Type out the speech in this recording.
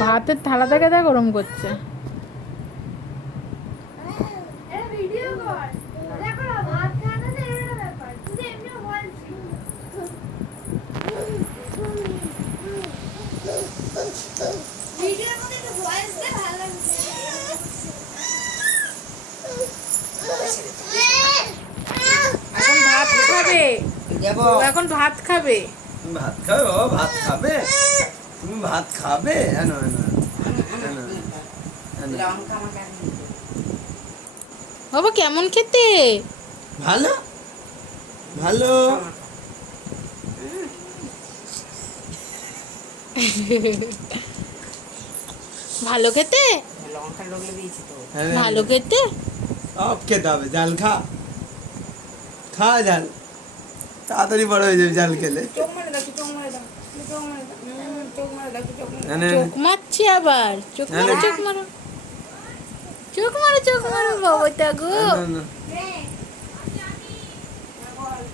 ভাতের থালাটাকে দা গরম করছে। এখন ভাত খাবে, এখন ভাত খাবে। ভাত খাবে বাবা, ভাত খাবে, তুমি ভাত খাবে। বাবা কেমন খেতে? ভালো ভালো। ভালো খেতে, ভালো খেতে। সব খেতে হবে, জাল খা, খা জাল, তাড়াতাড়ি বড় হয়ে যাবে জাল খেলে। চোখ মারছি আবার, চোখ মারো চোখ মারো চোখ মারো চোখ মারো বাবাটা গো।